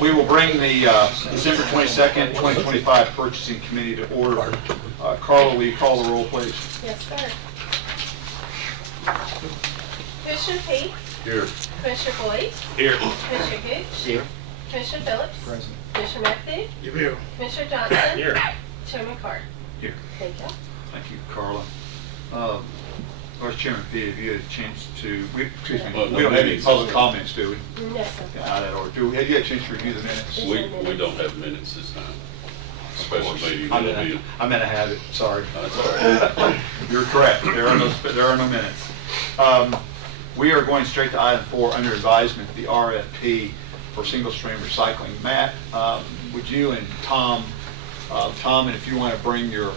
We will bring the December 22nd, 2025 Purchasing Committee to order. Carla, will you call the roll, please? Yes, sir. Commissioner Pete? Here. Commissioner Boyd? Here. Commissioner Gooch? Here. Commissioner Phillips? Present. Commissioner McAdoo? Here. Commissioner Johnson? Here. Chairman Carr? Here. Thank you. Thank you, Carla. Vice Chairman Pete, have you had a chance to, we don't have any public comments, do we? No, sir. Yeah, out of that order. Have you had a chance to review the minutes? We don't have minutes this time. Special meeting, I'm it'll be, gonna have it, sorry. that's all right. You're correct, there are no minutes. We are going straight to item 4 under advisement, the RFP for single stream recycling. Matt, would you and Tom, and if you want to bring your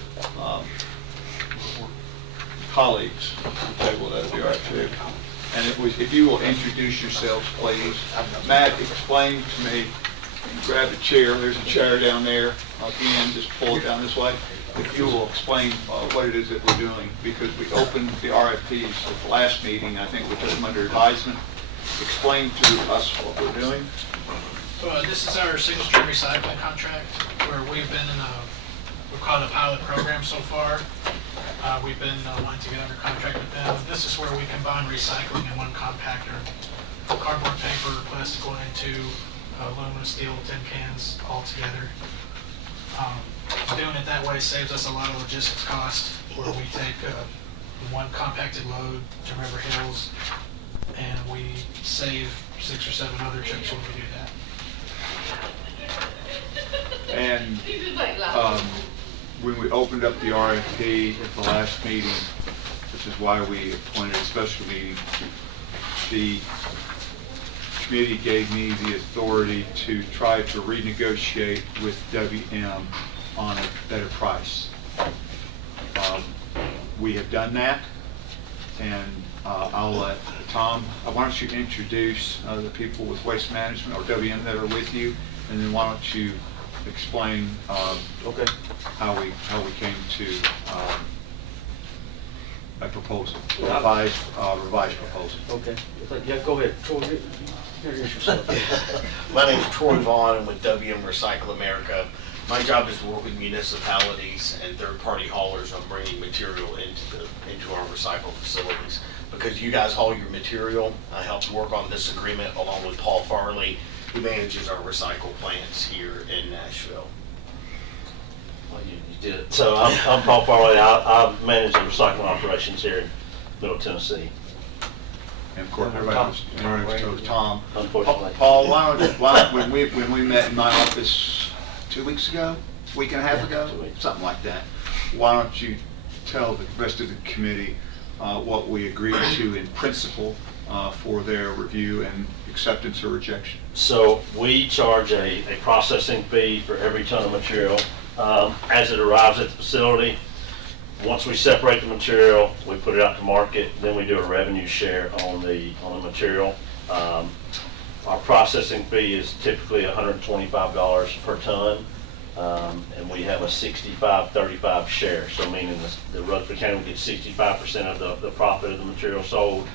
colleagues to the table, that'd be all right too. And if you will introduce yourselves, please. Matt, explain to me, grab a chair, there's a chair down there, again, just pull it down this way. If you will explain what it is that we're doing, because we opened the RFPs at the last meeting, I think we took them under advisement. Explain to us what we're doing. This is our single stream recycling contract, where we've been in we've called a pilot program so far. We've been wanting to get under contract with them. This is where we combine recycling in one compactor. Cardboard, paper, plastic 1 and 2, aluminum, steel, tin cans all together. Doing it that way saves us a lot of logistics cost, where we take one compacted load to River Hills, and we save 6 or 7 other trips when we do that. And when we opened up the RFP at the last meeting, which is why we appointed a special meeting, the committee gave me the authority to try to renegotiate with WM on a better price. We have done that, and I'll let Tom, why don't you introduce the people with Waste Management or WM that are with you, and then why don't you explain how we came to a proposal, revised proposal. Okay. Yeah, go ahead. Troy, introduce yourself. My name is Troy Vaughn. I'm with WM Recycle America. My job is to work with municipalities and third-party haulers on bringing material into our recycle facilities. Because you guys haul your material, I helped work on this agreement along with Paul Farley, who manages our recycle plants here in Nashville. Well, you did it. So I'm Paul Farley. I manage the recycling operations here in Middle Tennessee. And of course, everybody knows Tom. Unfortunately. Paul, why don't when we met in my office 2 weeks ago, week and a half ago, 2 weeks. something like that, why don't you tell the rest of the committee what we agreed to in principle for their review and acceptance or rejection? So we charge a processing fee for every ton of material as it arrives at the facility. Once we separate the material, we put it out to market, then we do a revenue share on the material. Our processing fee is typically $125 per ton, and we have a 65-35 share. So meaning the Rutherford County would get 65% of the profit of the material sold.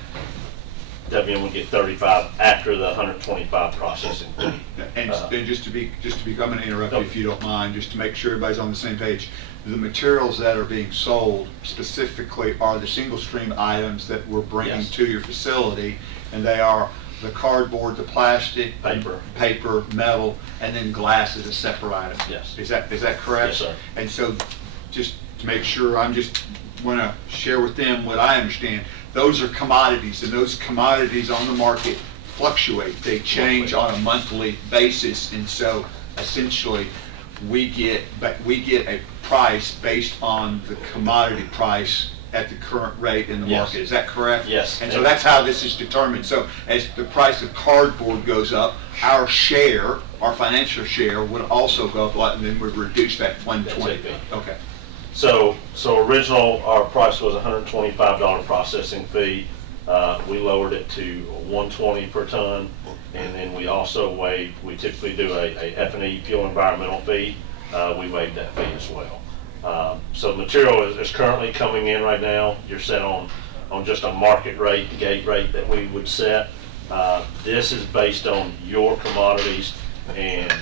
WM would get 35 after the 125 processing fee. And just to be, I'm going to interrupt you if you don't mind, just to make sure everybody's on the same page. The materials that are being sold specifically are the single stream items that we're bringing Yes. to your facility, and they are the cardboard, the plastic, paper, metal, and then glass is a separate item. Yes. Is that correct? Yes, sir. And so, just to make sure, I'm just want to share with them what I understand. Those are commodities, and those commodities on the market fluctuate. They change on a monthly basis, and so essentially, we get a price based on the commodity price at the current rate in the Yes. market. Is that correct? Yes. And so that's how this is determined. So as the price of cardboard goes up, our share, our financial share, would also go up a lot, and then we'd reduce that 120. That's it. Okay. So original, our price was $125 processing fee. We lowered it to $120 per ton, and then we also waived, we typically do a F&E fuel environmental fee. We waived that fee as well. So material is currently coming in right now. You're set on on just a market rate, gate rate that we would set. This is based on your commodities and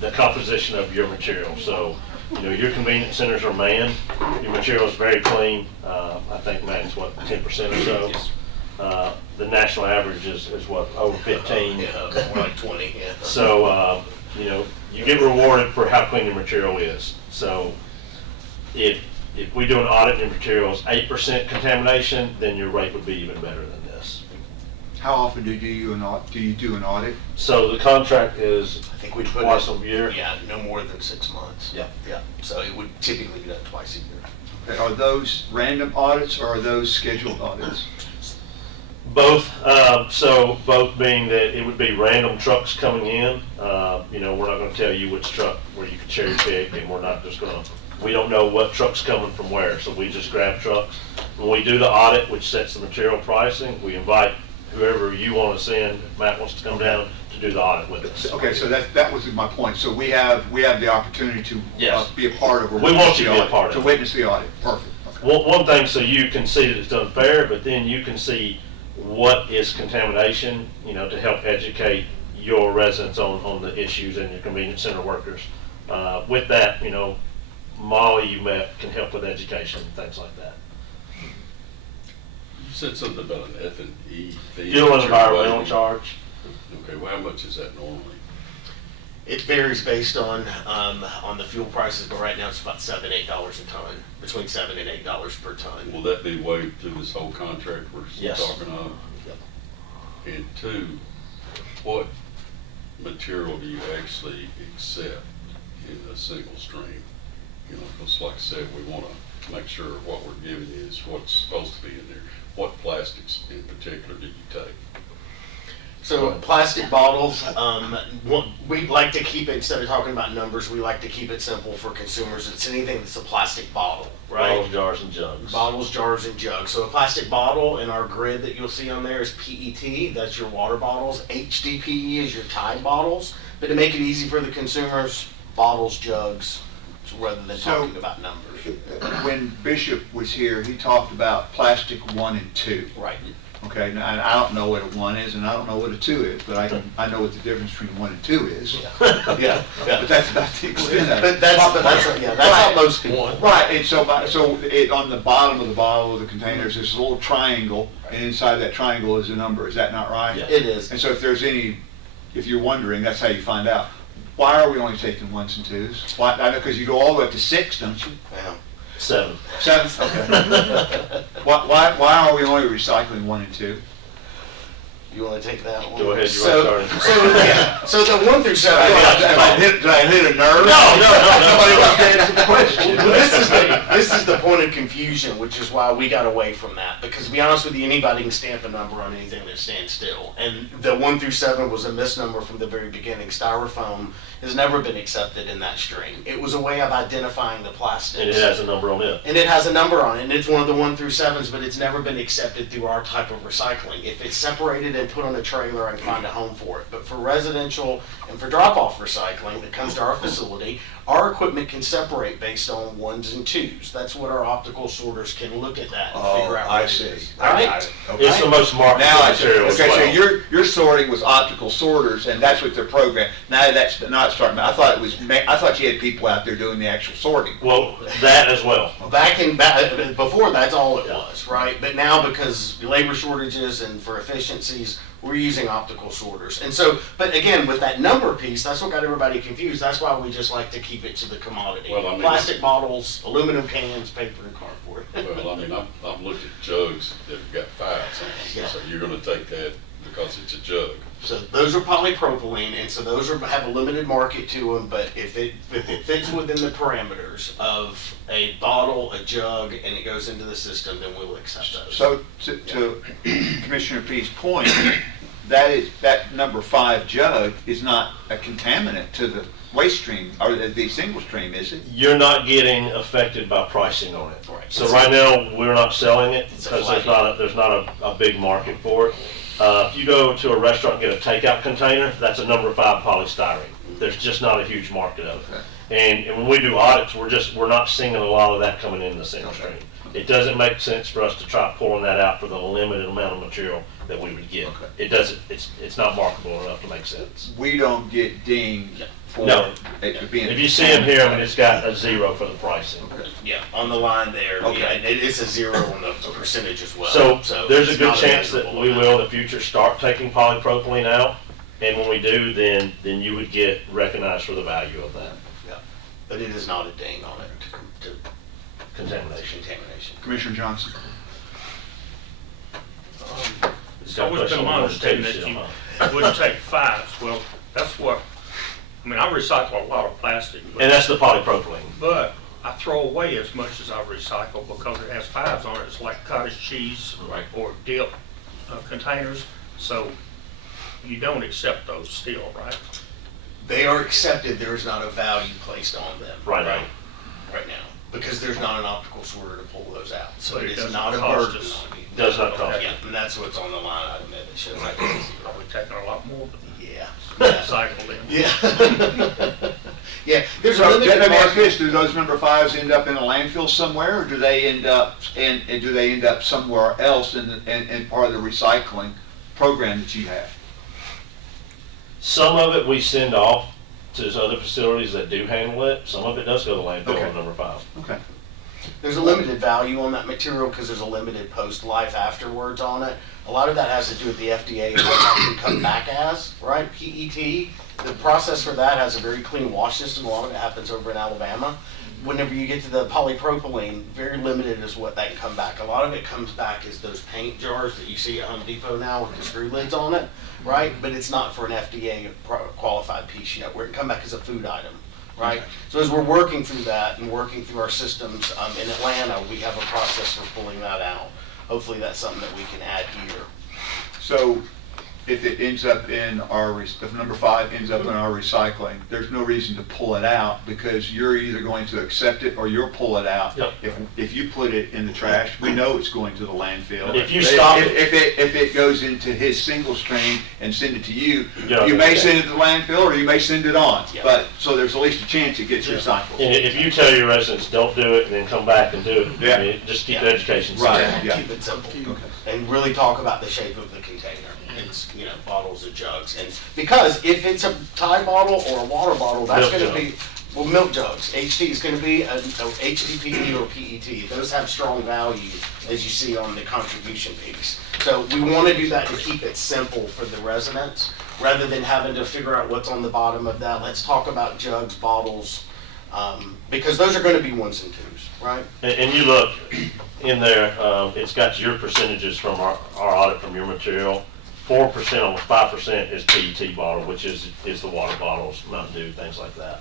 the composition of your material. So, your convenience centers are manned, your material is very clean. I think Maint's what, 10% or so? The national average is what, over 15? Yeah, more like 20, yeah. So, you get rewarded for how clean your material is. So if we do an audit and your material is 8% contamination, then your rate would be even better than this. How often do you do an audit? So the contract is I think we put twice it, a year. yeah, no more than 6 months. Yeah. Yeah, so it would typically be done twice a year. Okay, are those random audits or are those scheduled audits? Both, so both being that it would be random trucks coming in. We're not gonna tell you which truck where you can cherry pick, and we're not just gonna, we don't know what truck's coming from where, so we just grab trucks. When we do the audit, which sets the material pricing, we invite whoever you wanna send, if Matt wants to come down, to do the audit with us. Okay, so that was my point. So we have the opportunity to Yes. be a part of. or We want you to be a witness the audit, part of to it. witness the audit. Perfect. Okay. One thing, so you can see that it's done fair, but then you can see what is contamination, to help educate your residents on the issues and your convenience center workers. With that, Molly you met can help with education and things like that. You said something about an F&E fee. Fuel and that you're environmental waiving. charge. Okay, well, how much is that normally? It varies based on the fuel prices, but right now it's about $7, $8 a ton, between $7 and $8 per ton. Will that be waived through this whole contract we're Yes. talking of? And two, what material do you actually accept in a single stream? Because like I said, we want to make sure what we're giving you is what's supposed to be in there. What plastics in particular do you take? So plastic bottles, we like to keep it, instead of talking about numbers, we like to keep it simple for consumers. It's anything that's a plastic bottle, right? Bottles, jars, and jugs. Bottles, jars, and jugs. So a plastic bottle in our grid that you'll see on there is PET, that's your water bottles. HDPE is your Tide bottles. But to make it easy for the consumers, bottles, jugs, rather than So- talking about numbers. When Bishop was here, he talked about plastic 1 and 2. Right. Okay, and I don't know what a 1 is and I don't know what a 2 is, but I know what the difference between 1 and 2 is. Yeah. But that's about the extent of it. But that's how most people. Right, and so on the bottom of the bottle of the containers, there's a little triangle, and inside that triangle is a number. Is that not right? Yeah. It is. And so if you're wondering, that's how you find out. Why are we only taking 1s and 2s? Why? I know, because you go all the way up to 6, don't you? Yeah. 7. 7? Okay. Why are we only recycling 1 and 2? You want to take that one? Go ahead, you So, want to start? so the 1 through 7. Did I hit a nerve? No. Nobody wants to answer the question. Well, this is the point of confusion, which is why we got away from that. Because to be honest with you, anybody can stamp a number on anything that stands still. And the 1 through 7 was a misnomer from the very beginning. Styrofoam has never been accepted in that stream. It was a way of identifying the plastics. And it has a number on it. And it has a number on it, and it's one of the 1 through 7s, but it's never been accepted through our type of recycling. If it's separated and put on a trailer, I can find a home for it. But for residential and for drop-off recycling that comes to our facility, our equipment can separate based on 1s and 2s. That's what our optical sorters can look at that and figure out what it is. Right? It's the most marketable Now I see. material as Okay, so well. you're sorting with optical sorters, and that's what they're programmed. Now that's not starting. I thought you had people out there doing the actual sorting. Well, that as well. Before, that's all it was, right? But now, because labor shortages and for efficiencies, we're using optical sorters. And so, but again, with that number piece, that's what got everybody confused. That's why we just like to keep it to the commodity. Well, I mean- Plastic bottles, aluminum cans, paper, and cardboard. Well, I mean, I'm looking at jugs that have got 5 Yeah. so you're gonna take that because it's a jug. So those are polypropylene, and so those have a limited market to them, but if it fits within the parameters of a bottle, a jug, and it goes into the system, then we'll accept those. So to Commissioner P's point, that number 5 jug is not a contaminant to the waste stream or the single stream, is it? You're not getting affected by pricing on it. Right. So right now, we're not selling it It's a because flat there's not a big market for it. If you go to a restaurant and get a takeout container, that's a number 5 polystyrene. There's just not a huge market of it. Okay. And when we do audits, we're not seeing a lot of that coming in the single stream. It doesn't make sense for us to try pulling that out for the limited amount of material that we would get. Okay. It doesn't, it's not marketable enough to make sense. We don't get dinged for No. it being. If you see them here, I mean, it's got a 0 for the pricing. Okay. Yeah, on the line there, Okay. yeah, it is a 0 on the percentage as well. So there's a it's good not chance that measurable we amount. will in the future start taking polypropylene out. And when we do, then you would get recognized for the value of that Yeah, but it is not a ding on it to contamination. contamination. Commissioner Johnson. It's always been my understanding that you wouldn't take 5s. Well, that's what, I mean, I recycle a lot of plastic, And that's the polypropylene. but I throw away as much as I recycle because it has 5s on it. It's like cottage cheese Right. or dip containers. So you don't accept those still, right? They are accepted, there is not a value placed on them. Right now. Right now, because there's not an optical sorter to pull those out. So But it it is doesn't not a cost burden us- on you. Does not cost. Yeah, and that's what's on the line item that shows like it's a 0. Probably taking a lot more than Yeah. recycled in. Yeah. Yeah, there's a So limited let me ask market. this, do those number 5s end up in a landfill somewhere, or do they end up, and do they end up somewhere else in part of the recycling program that you have? Some of it we send off to other facilities that do handle it. Some of it does go to landfill Okay. on number 5. Okay. There's a limited value on that material because there's a limited post-life afterwards on it. A lot of that has to do with the FDA and what that can come back as, right? PET, the process for that has a very clean wash system. A lot of it happens over in Alabama. Whenever you get to the polypropylene, very limited is what that can come back. A lot of it comes back as those paint jars that you see at Home Depot now with the screw lids on it, right? But it's not for an FDA qualified piece yet, where it can come back as a food item, right? So as we're working through that and working through our systems in Atlanta, we have a process for pulling that out. Hopefully that's something that we can add here. So if it ends up in our, if number 5 ends up in our recycling, there's no reason to pull it out because you're either going to accept it or you'll pull it out. Yep. If you put it in the trash, we know it's going to the landfill. If you stop it- If it goes into his single stream and send it to you, Yeah. you may send it to the landfill or you may send it on. Yeah. But, so there's at least a chance it gets recycled. And if you tell your residents, don't do it, and then come back and do it, Yeah. I mean, just keep Yeah. the education. Right. simple. Yeah. Keep it simple. Okay. And really talk about the shape of the container. It's, bottles and jugs. And because if it's a Tide bottle or a water bottle, that's Milk gonna jug. be, well, milk jugs. HT is gonna be a HDPE or PET. Those have strong value, as you see on the contribution piece. So we wanna do that to keep it simple for the residents, rather than having to figure out what's on the bottom of that. Let's talk about jugs, bottles, because those are gonna be 1s and 2s, right? And you look in there, it's got your percentages from our audit from your material. 4%, almost 5% is PET bottle, which is the water bottles, Mountain Dew, things like that.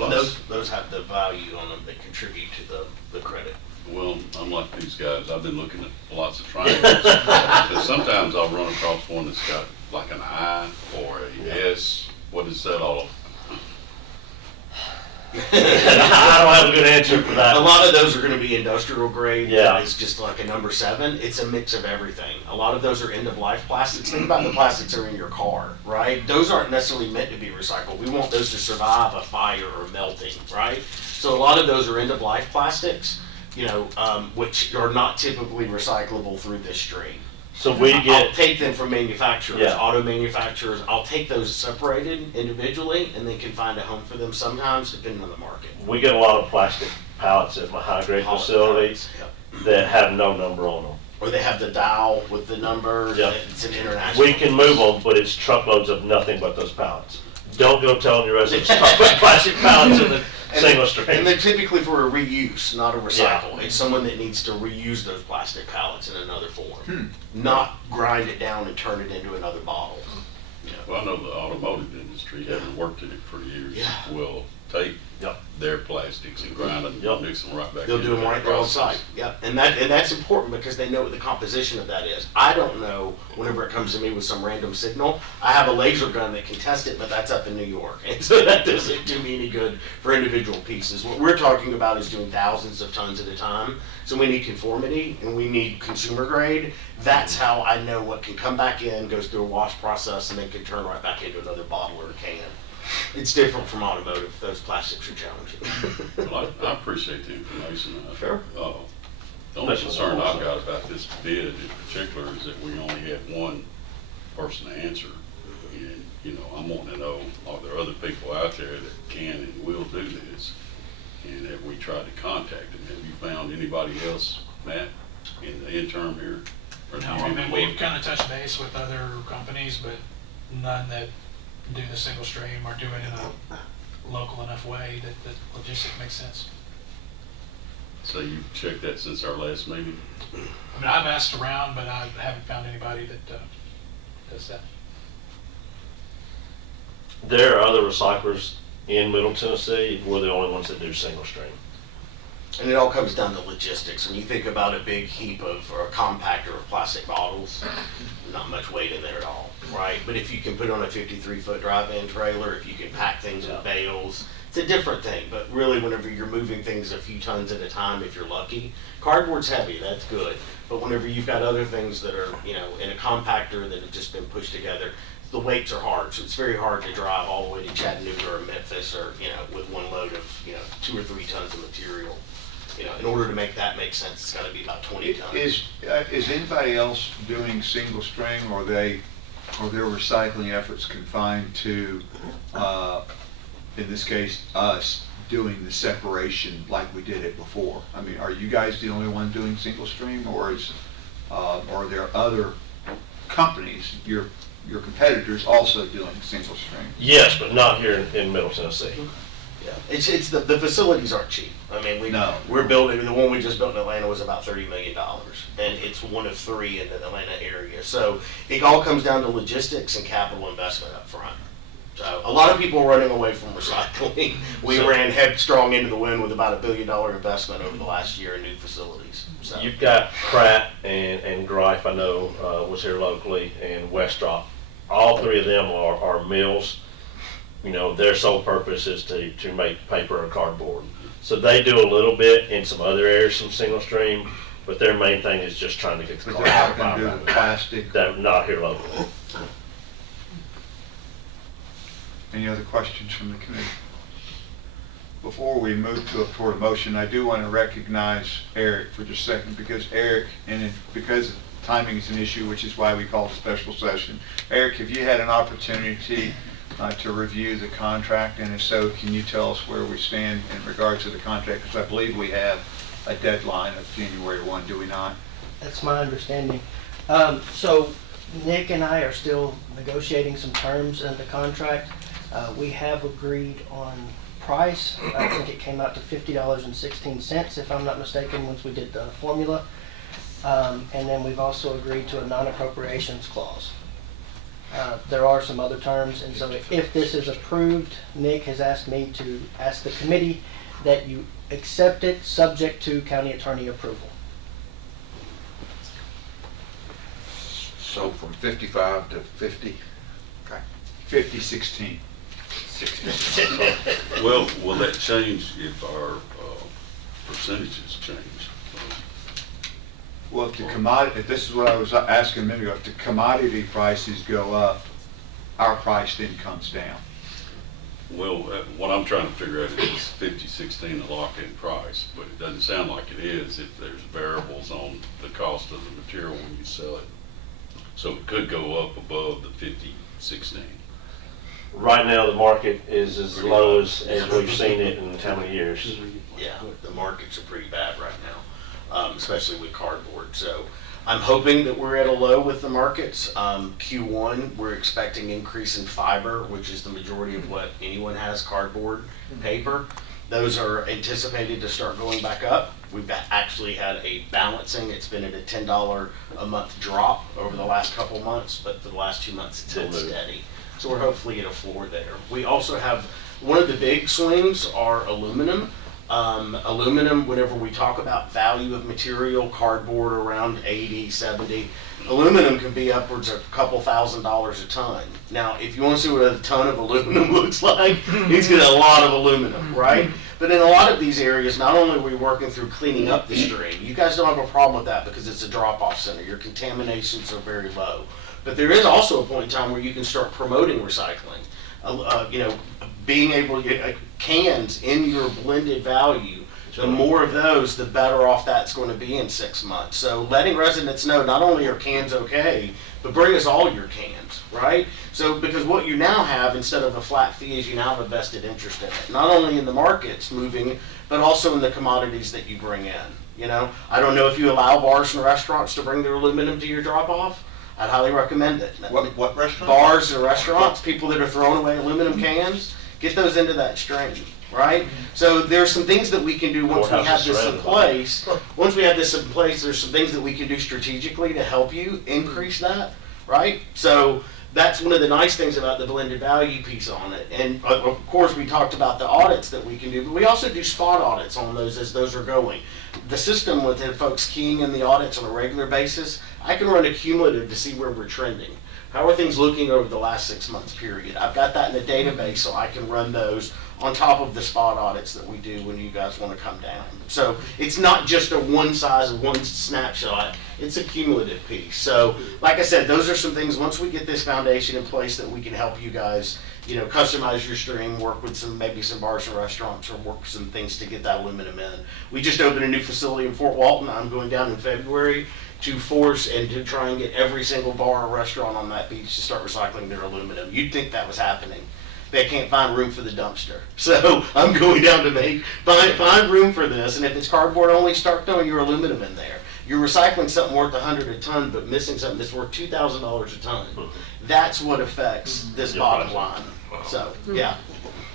And those have the value on them that contribute to the credit. Well, I'm like these guys, I've been looking at lots of triangles. And sometimes I'll run across one that's got like an I or a S. What is that all? I don't have a good answer for A that. lot of those are gonna be industrial grade. Yeah. It's just like a number 7. It's a mix of everything. A lot of those are end of life plastics. Think about the plastics that are in your car, right? Those aren't necessarily meant to be recycled. We want those to survive a fire or melting, right? So a lot of those are end of life plastics, which are not typically recyclable through this stream. So we I'll get, take them from manufacturers, Yeah. auto manufacturers. I'll take those separated individually and they can find a home for them sometimes depending on the market. we get a lot of plastic pallets at my high-grade facilities Yep. that have no number on them. Or they have the dial with the number. Yep. It's an international. We can move them, but it's truckloads of nothing but those pallets. Don't go telling your residents to put plastic pallets in the single And stream. they're typically for a reuse, not a recycle. It's someone that needs to reuse those plastic pallets in another form. Not grind it down and turn it into another bottle. Well, I know the automotive industry, having worked in it for years, Yeah. will take Yep. their plastics and grind them, Yep. mix them right back They'll into do them their right there on process. site. Yep. And that's important because they know what the composition of that is. I don't know whenever it comes to me with some random signal. I have a laser gun that can test it, but that's up in New York. And so that doesn't do me any good for individual pieces. What we're talking about is doing thousands of tons at a time. So we need conformity and we need consumer grade. That's how I know what can come back in, goes through a wash process, and then can turn right back into another bottle or a can. It's different from automotive. Those plastics are challenging. Well, I appreciate the information. Sure. The only concern I've got about this bid in particular is that we only had one person to answer. And, you know, I'm wanting to know, are there other people out there that can and will do this? And have we tried to contact them? Have you found anybody else, Matt, in the interim here? Or do No, you I even mean, look? we've kind of touched base with other companies, but none that do the single stream or do it in a local enough way that logistic makes sense. So you've checked that since our last meeting? I mean, I've asked around, but I haven't found anybody that does that. There are other recyclers in Middle Tennessee. We're the only ones that do single stream. And it all comes down to logistics. When you think about a big heap of, or a compactor of plastic bottles, not much weight in there at all, right? But if you can put on a 53-foot drive-in trailer, if you can pack things with bales, it's a different thing. But really, whenever you're moving things a few tons at a time, if you're lucky, cardboard's heavy, that's good. But whenever you've got other things that are, you know, in a compactor that have just been pushed together, the weights are hard. So it's very hard to drive all the way to Chattanooga or Memphis or, you know, with one load of, you know, 2 or 3 tons of material. You know, in order to make that make sense, it's got to be about 20 tons. Is anybody else doing single stream, or their recycling efforts confined to, in this case, us doing the separation like we did it before? I mean, are you guys the only one doing single stream, or are there other companies, your competitors, also doing single stream? Yes, but not here in Middle Tennessee. Yeah, it's the facilities aren't cheap. I mean, we're building, the one we just built in Atlanta was about $30 million, and it's one of 3 in the Atlanta area. So it all comes down to logistics and capital investment up front. So a lot of people are running away from recycling. We ran headstrong into the wind with about $1 billion investment over the last year in new facilities. So You've got Pratt and Greif, I know, was here locally, and Westrop. All 3 of them are mills. You know, their sole purpose is to make paper or cardboard. So they do a little bit in some other areas, some single stream, but their main thing is just trying to get the Is car that out going to do the plastic? That not here locally. Any other questions from the committee? Before we move toward a motion, I do want to recognize Eric for just a second, because Eric, because timing is an issue, which is why we called a special session. Eric, have you had an opportunity to review the contract, and if so, can you tell us where we stand in regards to the contract? Because I believe we have a deadline of January 1, do we not? That's my understanding. So Nick and I are still negotiating some terms in the contract. We have agreed on price. I think it came out to $50.16, if I'm not mistaken, once we did the formula. And then we've also agreed to a non-appropriations clause. There are some other terms, and so if this is approved, Nick has asked me to ask the committee that you accept it subject to county attorney approval. So from 55 to 50? Okay. 50-16. 60. Well, will that change if our percentages change? Well, if the commodity, this is what I was asking a minute ago, if the commodity prices go up, our price then comes down. Well, what I'm trying to figure out is 50-16 a locked-in price, but it doesn't sound like it is if there's variables on the cost of the material when you sell it. So it could go up above the 50-16. Right now, the market is as low as we've seen it in how many years? yeah, the markets are pretty bad right now, especially with cardboard. So I'm hoping that we're at a low with the markets. Q1, we're expecting increase in fiber, which is the majority of what anyone has, cardboard, paper. Those are anticipated to start going back up. We've actually had a balancing. It's been at a $10 a month drop over the last couple months, but for the last 2 months it's been steady. So we're hopefully at a floor there. We also have, one of the big swings are aluminum. Aluminum, whenever we talk about value of material, cardboard around 80, 70, aluminum can be upwards of a couple $1,000s a ton. Now, if you want to see what a ton of aluminum looks like, it's got a lot of aluminum, right? But in a lot of these areas, not only are we working through cleaning up the stream, you guys don't have a problem with that because it's a drop-off center. Your contaminations are very low. But there is also a point in time where you can start promoting recycling. Being able to get cans in your blended value The more of those, the better off that's going to be in 6 months. So letting residents know not only are cans okay, but bring us all your cans, right? So because what you now have instead of a flat fee is you now have a vested interest in it, not only in the markets moving, but also in the commodities that you bring in. You know, I don't know if you allow bars and restaurants to bring their aluminum to your drop off. I'd highly recommend it. What restaurant? Bars and restaurants, people that are throwing away aluminum cans, get those into that stream, right? So there's some things that we can do once we Courthouse have is this in surrounded by place. Once we have this in place, there's some things that we can do strategically to help you increase that, right? So that's one of the nice things about the blended value piece on it. And of course, we talked about the audits that we can do, but we also do spot audits on those as those are going. The system with the folks keying in the audits on a regular basis, I can run a cumulative to see where we're trending. How are things looking over the last 6 months period? I've got that in the database so I can run those on top of the spot audits that we do when you guys want to come down. So it's not just a one size, one snapshot, it's a cumulative piece. So like I said, those are some things, once we get this foundation in place that we can help you guys, you know, customize your stream, work with maybe some bars and restaurants, or work with some things to get that aluminum in. We just opened a new facility in Fort Walton. I'm going down in February to force and to try and get every single bar or restaurant on that beach to start recycling their aluminum. You'd think that was happening. They can't find room for the dumpster. So I'm going down to find room for this, and if it's cardboard only, start throwing your aluminum in there. You're recycling something worth $100 a ton, but missing something that's worth $2,000 a ton. That's what affects this bottom line. So, yeah.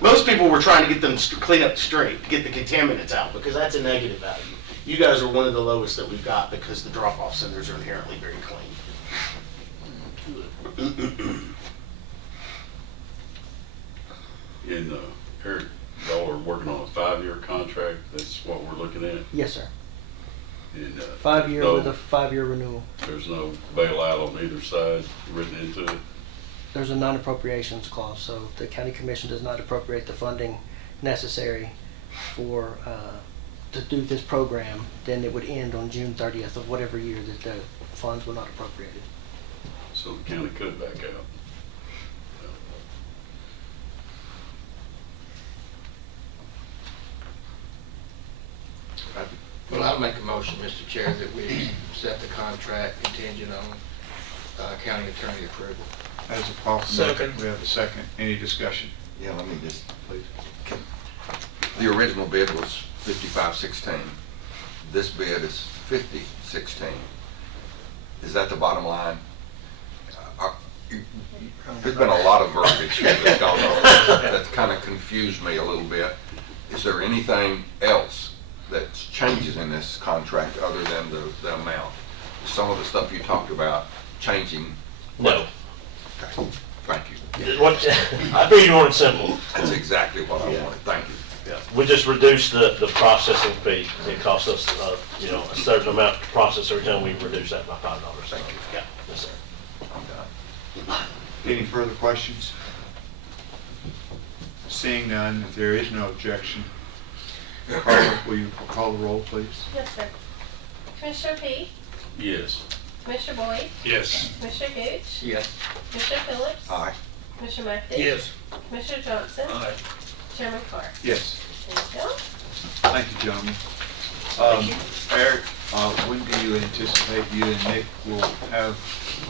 Most people were trying to get them clean up the street, to get the contaminants out, because that's a negative value. You guys are one of the lowest that we've got because the drop-off centers are inherently very clean. And Eric, y'all are working on a 5-year contract, that's what we're looking at? Yes, sir. And 5 year no- with a 5-year renewal. There's no bailout on either side written into it? There's a non-appropriations clause, so if the county commission does not appropriate the funding necessary for, to do this program, then it would end on June 30th of whatever year that the funds were not appropriated. So the county could back out. Well, I'll make a motion, Mr. Chair, that we set the contract contingent on county attorney approval. As a proper motion, we have a second. Any discussion? Yeah, let me just, Please. the original bid was 5516. This bid is 5016. Is that the bottom line? There's been a lot of verbiage here that's gone on that's kind of confused me a little bit. Is there anything else that changes in this contract other than the amount? Some of the stuff you talked about changing. No. Okay, thank you. I figured you wanted simple. That's exactly what I wanted, thank you. We just reduced the processing fee. It costs us, you know, a certain amount to process every time. We reduce that by $5. Thank you. Yeah, yes, sir. I'm done. Any further questions? Seeing none, if there is no objection, Carla, will you call the roll, please? Yes, sir. Commissioner Peak, Yes. Commissioner Boyd, Yes. Commissioner Gooch, Yes. Commissioner Phillips, Aye. Commissioner McAfee. Commissioner Johnson. Aye. Chairman Carr. Yes. Thank you. Thank you, gentlemen. Eric, when do you anticipate you and Nick will have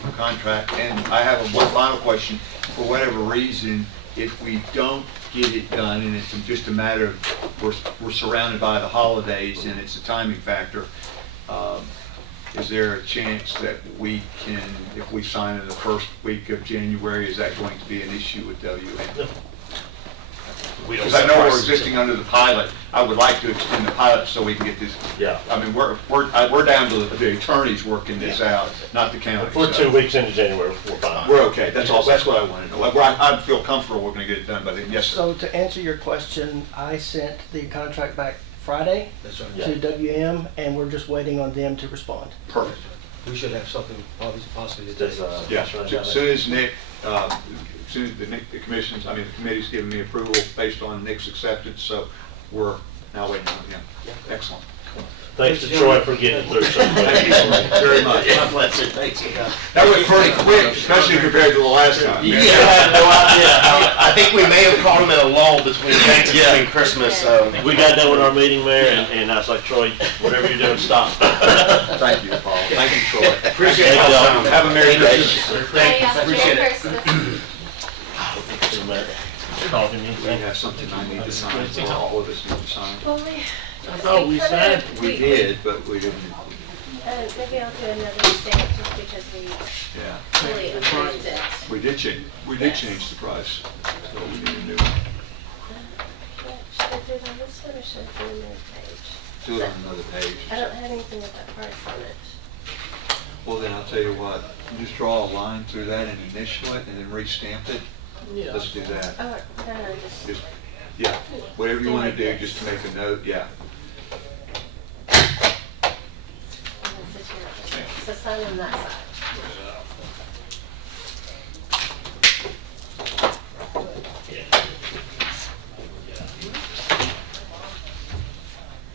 a contract? And I have one final question. For whatever reason, if we don't get it done, and it's just a matter of, we're surrounded by the holidays and it's a timing factor, is there a chance that we can, if we sign in the first week of January, is that going to be an issue with WM? Because I know we're existing under the pilot. I would like to extend the pilot so we can get this. Yeah. I mean, we're down to the attorneys working this out, not the county. If we're so 2 weeks into January, we're fine. We're okay. That's all. That's what I wanted to know. I feel comfortable we're going to get it done by then. Yes, sir. So to answer your question, I sent the contract back Friday That's right. to WM, and we're just waiting on them to respond. Perfect. We should have something possibly Does, today. Yeah. that's right. As soon as Nick, as soon as the committee's given me approval based on Nick's acceptance, so we're now waiting on him. Excellent. Thanks to Troy for getting through so quick. Thank you very much. God bless you. Thanks, you guys. That was pretty quick, especially compared to the last time. You had no idea I think we may have caught him at a lull between Thanksgiving and Christmas, so. We got done with our meeting, Mayor, and I was like, Troy, whatever you're doing, stop. Thank you, Paul. Thank you, Troy. Appreciate Thank y'all's y'all. time. Have a Merry Christmas. Thank you, Merry appreciate it. Christmas. We have something I need to sign, or all of us need to sign. Well, I thought we signed. We did, but we didn't, maybe I'll do another stamp just because we yeah. really approved it. We did change the price, so we need a new one. Should I do it on this one or should I do another page? Do it on another page. I don't have anything with that price on it. Well, then I'll tell you what, just draw a line through that and initial it and then re-stamp it. Let's do that. Oh, no, just. Just, yeah, whatever you want to do, just to make a note, yeah. So sign on that side.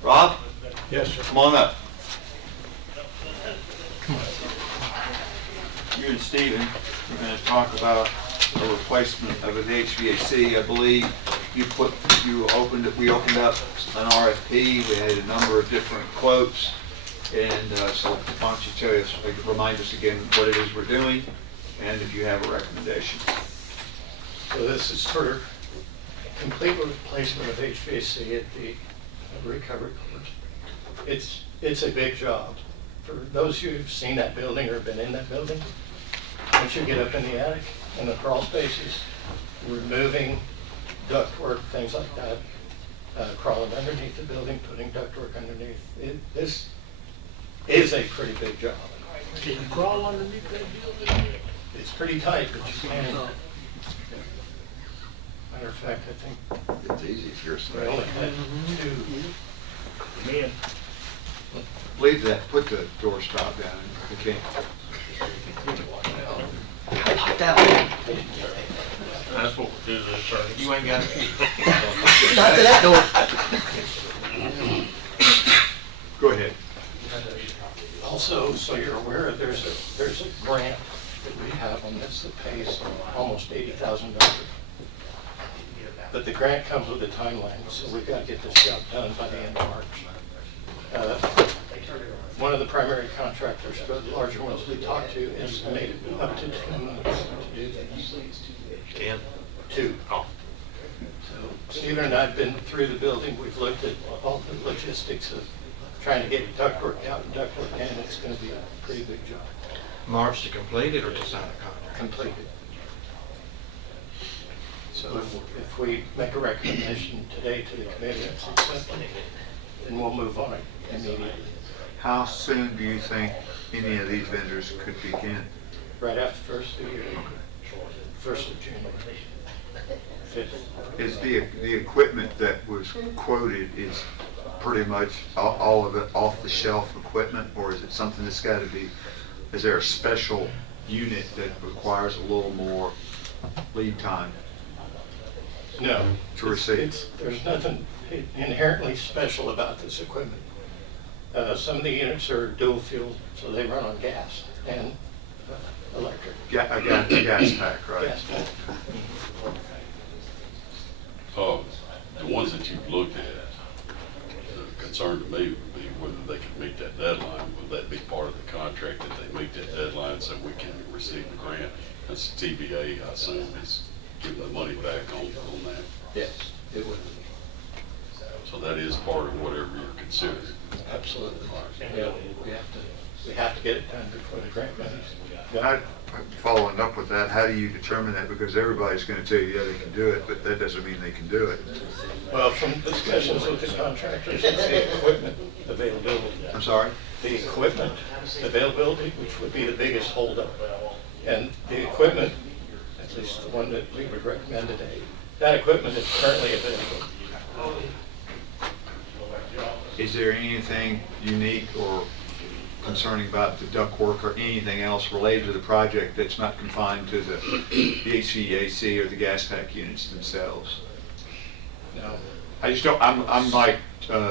Rob? Yes, sir. Come on up. You and Steven are going to talk about a replacement of an HVAC. I believe we opened up an RFP. We had a number of different quotes. And so why don't you tell us, remind us again what it is we're doing and if you have a recommendation. So this is for complete replacement of HVAC at the recovery court. It's a big job. For those of you who've seen that building or been in that building, once you get up in the attic and the crawl spaces, removing ductwork, things like that, crawling underneath the building, putting ductwork underneath, this is a pretty big job. Can you crawl underneath that building? It's pretty tight, but you can. Matter of fact, I think It's easy if you're we only small. had two. Man, Leave that, put the door stop down. Okay. I popped out. That's what we do to the attorneys. You ain't got it. Not to that door. Go ahead. Also, so you're aware, there's a grant that we have on this that pays almost $80,000. But the grant comes with a timeline, so we've got to get this job done by the end of March. One of the primary contractors, the larger ones we talked to, estimated up to 10 months to do this. 10? 2. Oh. So Stephen and I have been through the building. We've looked at all the logistics of trying to get ductwork out and ductwork in. It's going to be a pretty big job. March to complete it or to sign a contract? Completed. So if we make a recommendation today to the committee that's accepted, then we'll move on it immediately. How soon do you think any of these vendors could begin? Right after first of the year, 1st of January. 5th. Is the equipment that was quoted is pretty much all of it off-the-shelf equipment, or is it something that's got to be, is there a special unit that requires a little more lead time No. to receive? There's nothing inherently special about this equipment. Some of the units are dual fuel, so they run on gas and electric. I got the gas pack, right? Gas pack. The ones that you've looked at, the concern to me would be whether they can meet that deadline. Will that be part of the contract that they meet that deadline so we can receive the grant? That's TBA, I assume, is giving the money back on that. Yes, it would. So that is part of whatever you're considering. Absolutely. Yeah, we have to get it done before the grant money's. Following up with that, how do you determine that? Because everybody's going to tell you, yeah, they can do it, but that doesn't mean they can do it. Well, from discussions with the contractors, it's the equipment availability. I'm sorry? The equipment availability, which would be the biggest holdup. And the equipment, at least the one that we would recommend today, that equipment is currently available. Is there anything unique or concerning about the ductwork or anything else related to the project that's not confined to the HVAC or the gas pack units themselves? No. I just don't, I'm like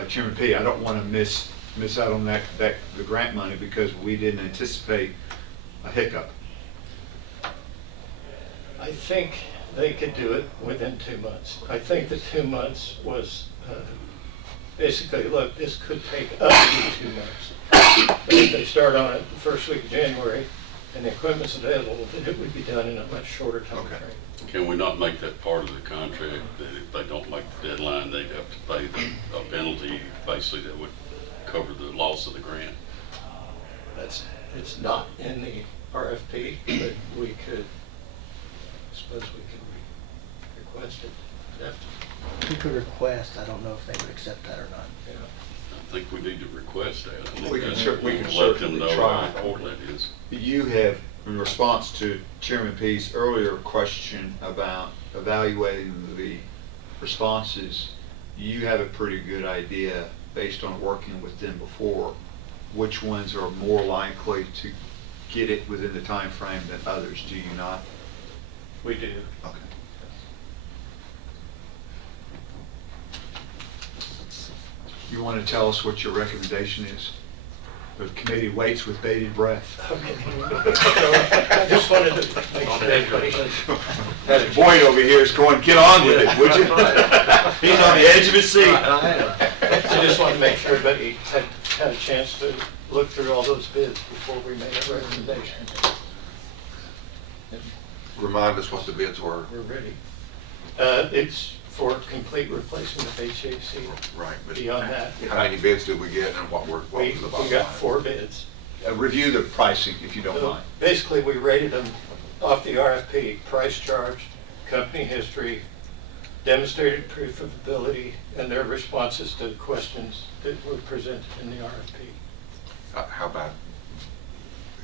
Chairman P, I don't want to miss out on the grant money because we didn't anticipate a hiccup. I think they could do it within 2 months. I think the 2 months was basically, look, this could take up to 2 months. But if they start on it the first week of January and the equipment's available, then it would be done in a much shorter time Okay. frame. Can we not make that part of the contract, that if they don't make the deadline, they'd have to pay a penalty, basically, that would cover the loss of the grant? It's not in the RFP, but we could, I suppose we could request it. I'd have to, We could request, I don't know if they would accept that or not. you know. I think we need to request that. I think We can that's- we can let them certainly know try. how important that is. You have, in response to Chairman P's earlier question about evaluating the responses, you have a pretty good idea, based on working with them before, which ones are more likely to get it within the time frame than others, do you not? We do. Okay. You want to tell us what your recommendation is? The committee waits with bated breath. Okay. So I just wanted to make sure everybody That Boyd over here is going, get on with it, would you? He's on the edge of his seat. I just wanted to make sure everybody had a chance to look through all those bids before we made a recommendation. Remind us what the bids were. We're ready. It's for complete replacement of HVAC. Right, but Beyond that, how many bids did we get and what was we the bottom got line? 4 bids. Review the pricing, if you don't mind. Basically, we rated them off the RFP, price charged, company history, demonstrated proof of ability, and their responses to questions that were presented in the RFP. How about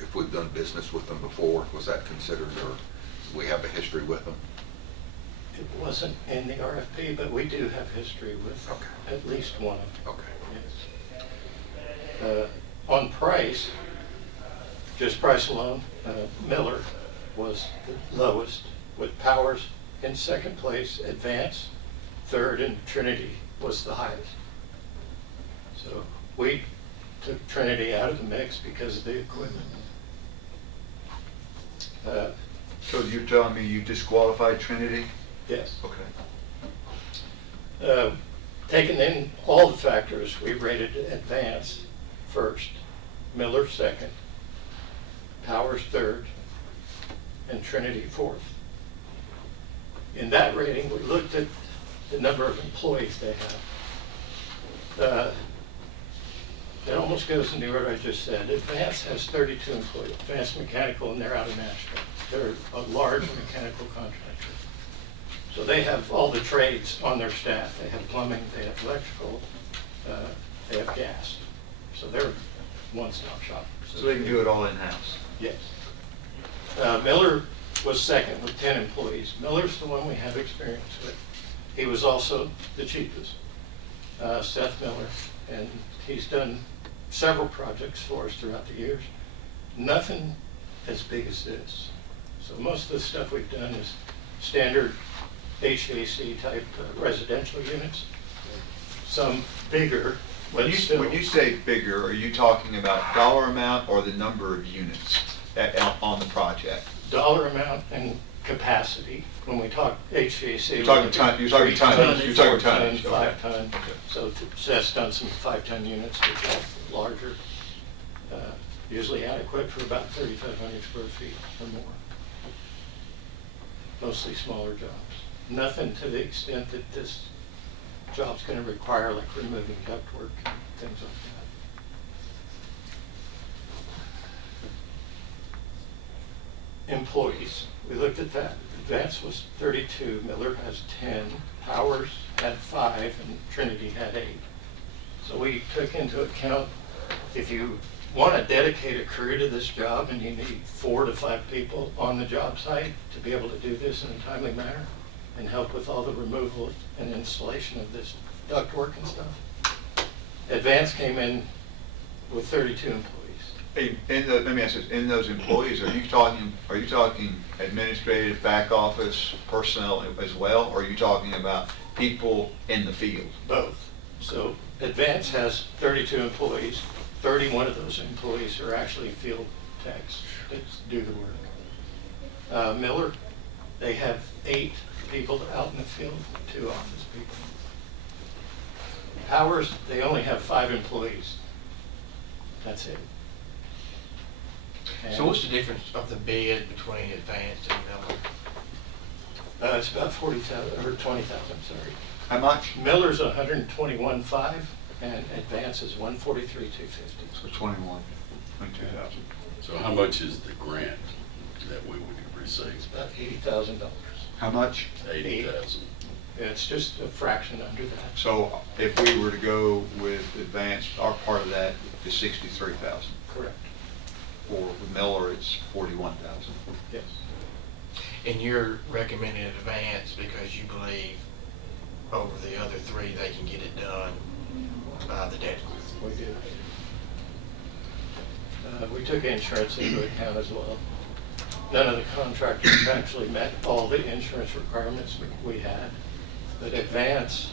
if we've done business with them before, was that considered, or we have a history with them? It wasn't in the RFP, but we do have history with Okay. at least one of them. Okay. Yes. On price, just price alone, Miller was the lowest, with Powers in second place, Advance third, and Trinity was the highest. So we took Trinity out of the mix because of the equipment. So you're telling me you disqualified Trinity? Yes. Okay. Taking in all the factors, we rated Advance first, Miller second, Powers third, and Trinity fourth. In that rating, we looked at the number of employees they have. That almost goes in the order I just said. Advance has 32 employees, Advanced Mechanical, and they're out of Nashville. They're a large mechanical contractor. So they have all the trades on their staff. They have plumbing, they have electrical, they have gas. So they're one-stop shop. So they can do it all in-house? Yes. Miller was second with 10 employees. Miller's the one we have experience with. He was also the cheapest, Seth Miller, and he's done several projects for us throughout the years. Nothing as big as this. So most of the stuff we've done is standard HVAC type residential units. Some bigger, but still. When you say bigger, are you talking about dollar amount or the number of units on the project? Dollar amount and capacity. When we talk HVAC. You're talking tonnage. You're talking tonnage. 4 ton, 5 Okay. ton. So Seth's done some 5-ton units, which are larger, usually adequate for about 3,500 square feet or more. Mostly smaller jobs. Nothing to the extent that this job's going to require, like removing ductwork and things like that. Employees, we looked at that. Advance was 32, Miller has 10, Powers had 5, and Trinity had 8. So we took into account, if you want to dedicate a career to this job and you need 4 to 5 people on the job site to be able to do this in a timely manner and help with all the removal and installation of this ductwork and stuff, Advance came in with 32 employees. Hey, let me ask this, in those employees, are you talking administrative, back office personnel as well, or are you talking about people in the field? Both. So Advance has 32 employees. 31 of those employees are actually field techs that do the work. Miller They have 8 people out in the field, 2 office people. Powers, they only have 5 employees. That's it. So what's the difference of the bid between Advanced and Miller? It's about 40,000, or 20,000, sorry. How much? Miller's 121.5, and Advance is 143,250. So 21, 22,000. So how much is the grant that we would receive? It's about $80,000. How much? 80,000. It's just a fraction under that. So if we were to go with Advanced, our part of that is 63,000. Correct. For Miller, it's 41,000. Yes. And you're recommending Advanced because you believe over the other 3, they can get it done by the deadline? We do. We took insurance into account as well. None of the contractors actually met all the insurance requirements we had, but Advance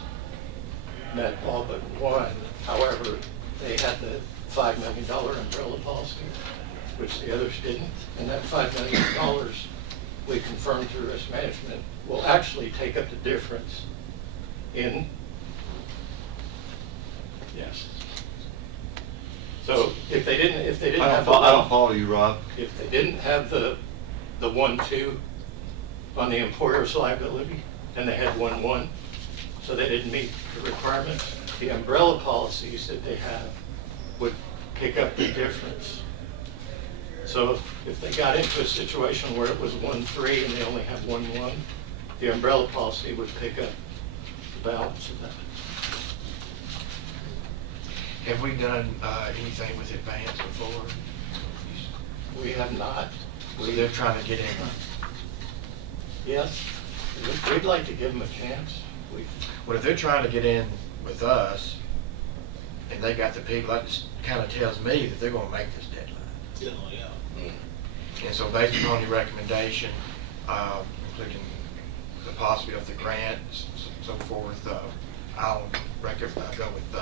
met all but one. However, they had the $5 million umbrella policy, which the others didn't. And that $5 million, we confirmed through risk management, will actually take up the difference in, yes. So if they didn't have I don't follow you, Rob. if they didn't have the 1-2 on the employer's liability, and they had 1-1, so they didn't meet the requirements, the umbrella policies that they have would pick up the difference. So if they got into a situation where it was 1-3 and they only have 1-1, the umbrella policy would pick up the balance of that. Have we done anything with Advanced before? We have not. So they're trying to get in. Yes, we'd like to give them a chance. Well, if they're trying to get in with us, and they got the people, that just kind of tells me that they're going to make this deadline. And so based upon your recommendation, including the possibility of the grant, so forth, I'll go with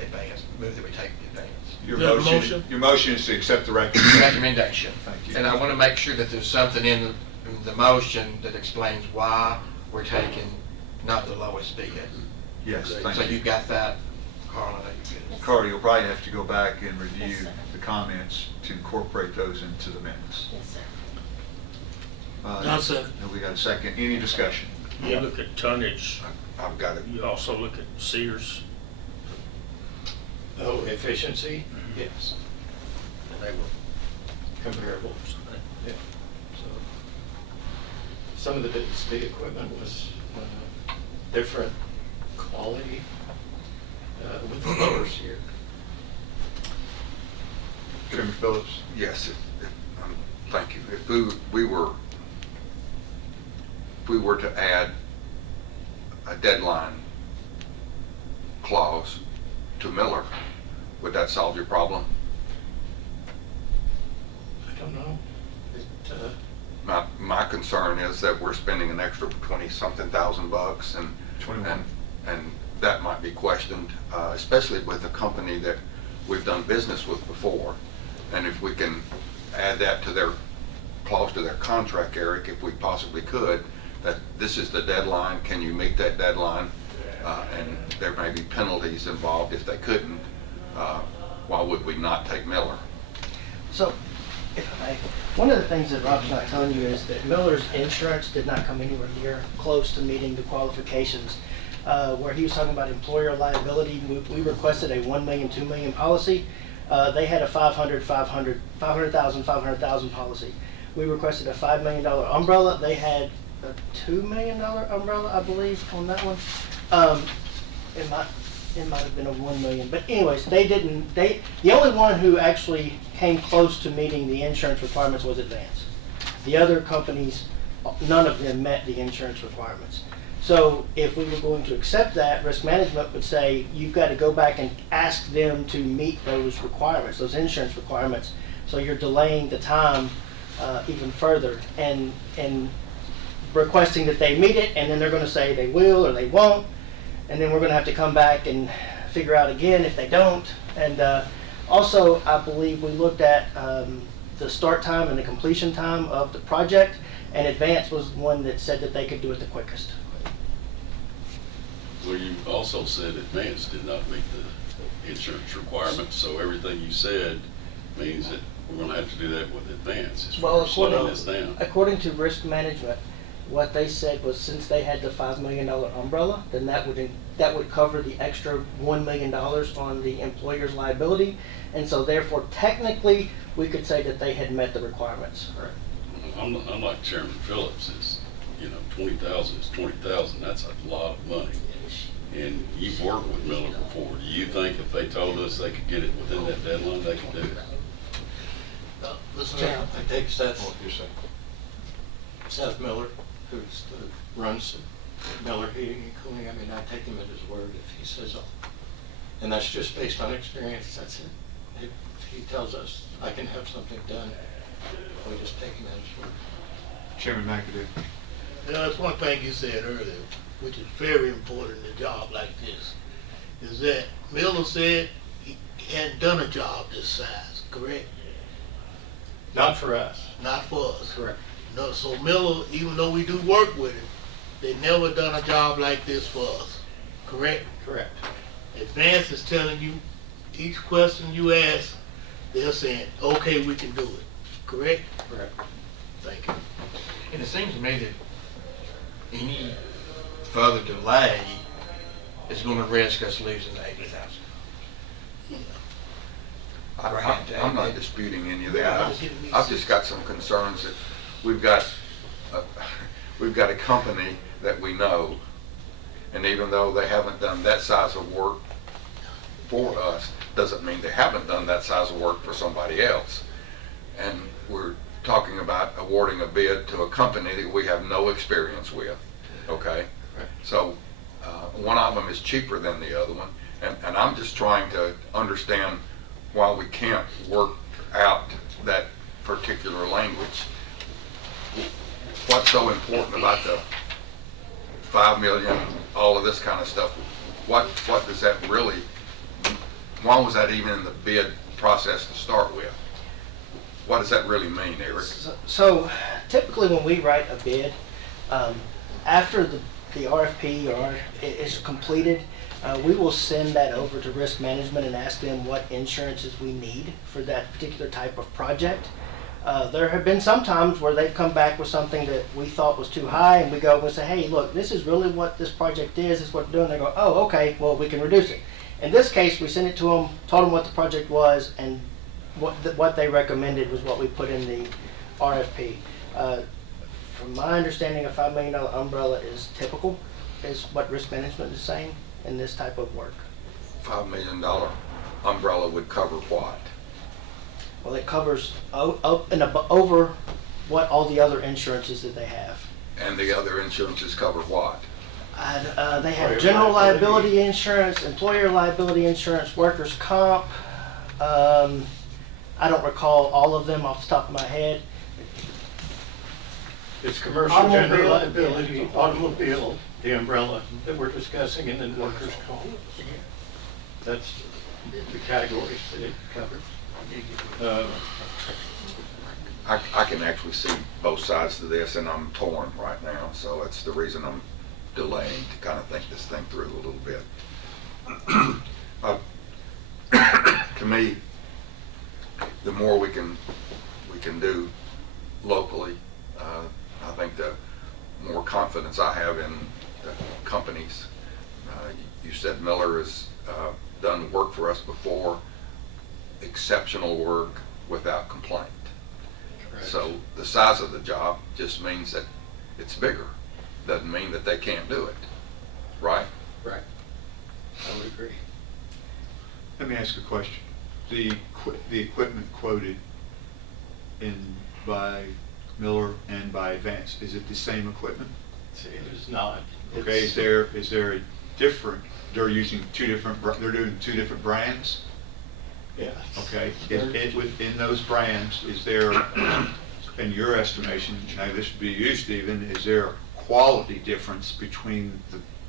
Advance, move that we take the Advance. Your motion is to accept the recommendation. Recommendation. Thank you. And I want to make sure that there's something in the motion that explains why we're taking not the lowest bid. Yes, So thank you. you got that, Carl, I know you get it. Carl, you'll probably have to go back and review Yes, sir. the comments to incorporate those into the minutes. Yes, sir. I'll second. We got a second. Any discussion? You look at tonnage, I've got it. you also look at Sears. Oh, efficiency? Yes. They were Comparable. Yeah. So some of the speed equipment was different quality with the lowers here. Chairman Phillips? Yes, thank you. If we were to add a deadline clause to Miller, would that solve your problem? I don't know. My concern is that we're spending an extra 20-something thousand bucks, and 21. and that might be questioned, especially with a company that we've done business with before. And if we can add that to their clause to their contract, Eric, if we possibly could, that this is the deadline, can you meet that deadline? And there may be penalties involved if they couldn't. Why would we not take Miller? So, if I may, one of the things that Rob's not telling you is that Miller's insurance did not come anywhere near close to meeting the qualifications. Where he was talking about employer liability, we requested a 1 million, 2 million policy. They had a 500,000 policy. We requested a $5 million umbrella. They had a $2 million umbrella, I believe, on that one. It might have been a 1 million, but anyways, the only one who actually came close to meeting the insurance requirements was Advance. The other companies, none of them met the insurance requirements. So if we were going to accept that, risk management would say, you've got to go back and ask them to meet those requirements, those insurance requirements. So you're delaying the time even further and requesting that they meet it, and then they're going to say they will or they won't. And then we're going to have to come back and figure out again if they don't. And also, I believe we looked at the start time and the completion time of the project, And Advance was one that said that they could do it the quickest. Well, you also said Advance did not meet the insurance requirements, so everything you said means that we're gonna have to do that with Advance. As Well, far as slowing this down. according to risk management, what they said was since they had the $5 million umbrella, then that would cover the extra $1 million on the employer's liability. And so therefore, technically, we could say that they had met the requirements. I'm like Chairman Phillips, is, 20,000 is 20,000, that's a lot of money. And you've worked with Miller before, do you think if they told us they could get it within that deadline, they could do it? Listen, I take Seth Miller, runs Miller Heating and Cooling. I mean, I take him at his word if he says, and that's just based on experience, that's it. If he tells us I can have something done, we just take him at his word. Chairman McAdoo. That's one thing you said earlier, which is very important in a job like this, is that Miller said he hadn't done a job this size, correct? Not for us. Not for us. Correct. No, so Miller, even though we do work with him, they never done a job like this for us, correct? Correct. Advance is telling you, each question you ask, they're saying, okay, we can do it, correct? Correct. Thank you. And it seems to me that any further delay is gonna risk us losing the 80,000. I'm not disputing any of that. I've just got some concerns that we've got a company that we know, and even though they haven't done that size of work for us, doesn't mean they haven't done that size of work for somebody else. And we're talking about awarding a bid to a company that we have no experience with, okay? So one of them is cheaper than the other one, and I'm just trying to understand why we can't work out that particular language. What's so important about the 5 million, all of this kind of stuff? What does that really, why was that even in the bid process to start with? What does that really mean, Eric? So typically when we write a bid, after the RFP is completed, we will send that over to risk management and ask them what insurances we need for that particular type of project. There have been some times where they've come back with something that we thought was too high, and we go and say, hey, look, this is really what this project is, this is what we're doing. They go, oh, okay, well, we can reduce it. In this case, we sent it to them, told them what the project was, and what they recommended was what we put in the RFP. From my understanding, a $5 million umbrella is typical, is what risk management is saying in this type of work. $5 million umbrella would cover what? Well, it covers up and over what all the other insurances that they have. And the other insurances cover what? They have general liability insurance, employer liability insurance, workers' comp. I don't recall all of them off the top of my head. It's commercial general liability, automobile, the umbrella that we're discussing, and then workers' comp. That's the categories that it covers. I can actually see both sides to this, and I'm torn right now, so that's the reason I'm delaying to kind of think this thing through a little bit. To me, the more we can do locally, I think the more confidence I have in the companies. You said Miller has done work for us before, exceptional work without complaint. Correct. So the size of the job just means that it's bigger. Doesn't mean that they can't do it, right? Right. I would agree. Let me ask a question. The equipment quoted by Miller and by Advance, is it the same equipment? It is not. Okay, is there a different, they're doing two different brands? Yeah. Okay, within those brands, is there, in your estimation, now this would be you, Stephen, is there a quality difference between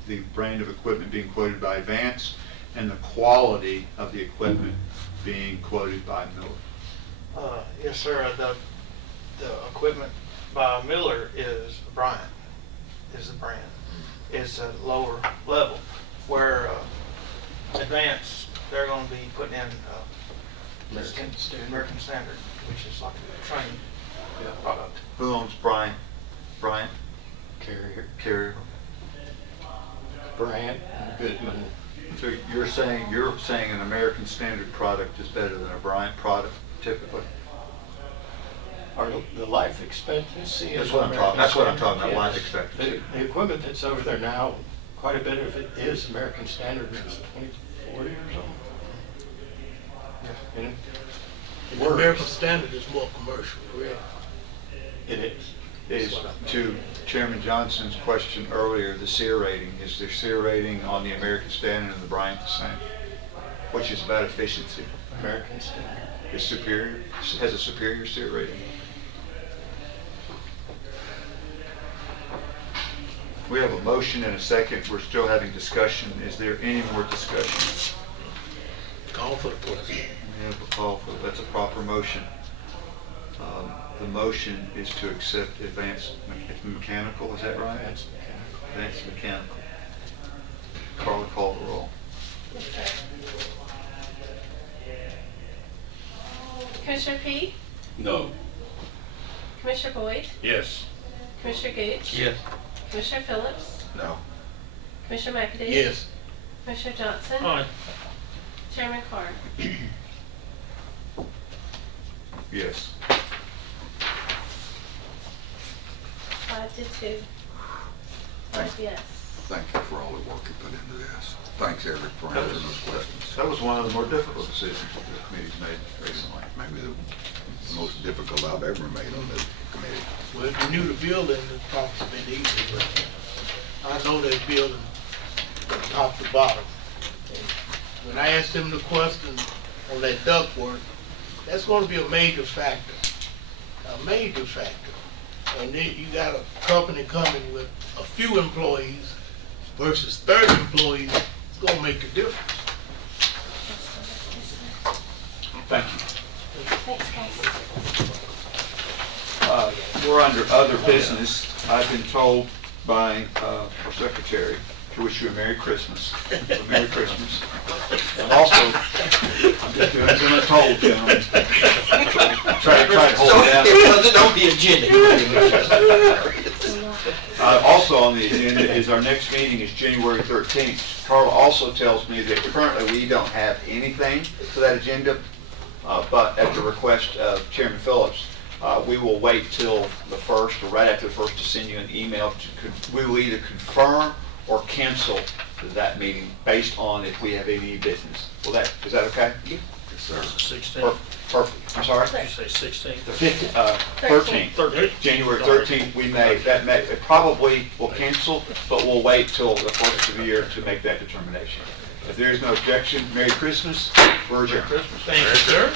the brand of equipment being quoted by Advance and the quality of the equipment being quoted by Miller? Yes, sir. The equipment by Miller is Bryant, is the brand. It's a lower level, where Advance, they're gonna be putting in American Standard, which is like a train product. Who owns Bryant? Bryant? Carrier. Bryant, Goodman. So you're saying an American Standard product is better than a Bryant product typically? The life expectancy. That's is what I'm talking, that's what I'm talking about, Yes. life expectancy. The equipment that's over there now, quite a bit of it is American Standard, it's 2040 or something. And The American Standard is more commercial, correct? it is. Is, to Chairman Johnson's question earlier, the SEER rating, is their SEER rating on the American Standard and the Bryant the same? Which is about efficiency. American Standard. Is superior, has a superior SEER rating. We have a motion and a second. We're still having discussion. Is there any more discussion? Call for the question. We have a call for, that's a proper motion. The motion is to accept Advanced Mechanical, is that right? That's Advanced Mechanical. Carla, call the roll. Yes, sir. Commissioner Peak? No. Commissioner Boyd? Yes. Commissioner Gooch? Yes. Commissioner Phillips? No. Commissioner McAdoo? Yes. Commissioner Johnson? Aye. Chairman Carr? Yes. 5-2. 5 yes. Thank you for all the work you put into this. Thanks, Eric, for answering those questions. That was one of the more difficult decisions that the committee's made recently. Maybe the most difficult I've ever made on this committee. Well, if you knew the building, it's probably been easy, but I know that building from top to bottom. And when I asked them the question on that ductwork, that's gonna be a major factor, a major factor. And then you got a company coming with a few employees versus 30 employees, it's gonna make a difference. Thank you. Thanks, guys. We're under other business. I've been told by our secretary to wish you a Merry Christmas. So Merry Christmas. And also, I'm just doing as I'm told, gentlemen. Try to hold it down. It wasn't on the agenda. Also on the agenda is our next meeting is January 13th. Carla also tells me that currently we don't have anything for that agenda, but at the request of Chairman Phillips, we will wait till the 1st or right after the 1st to send you an email. We will either confirm or cancel that meeting based on if we have any business. Is that okay? Yes, sir. 16. Perfect. I'm sorry? Did you say 16? The 13th. 13. January 13th, it probably will cancel, but we'll wait till the 1st of the year to make that determination. If there is no objection, Merry Christmas. We're adjourned. Christmas. Thank you, sir.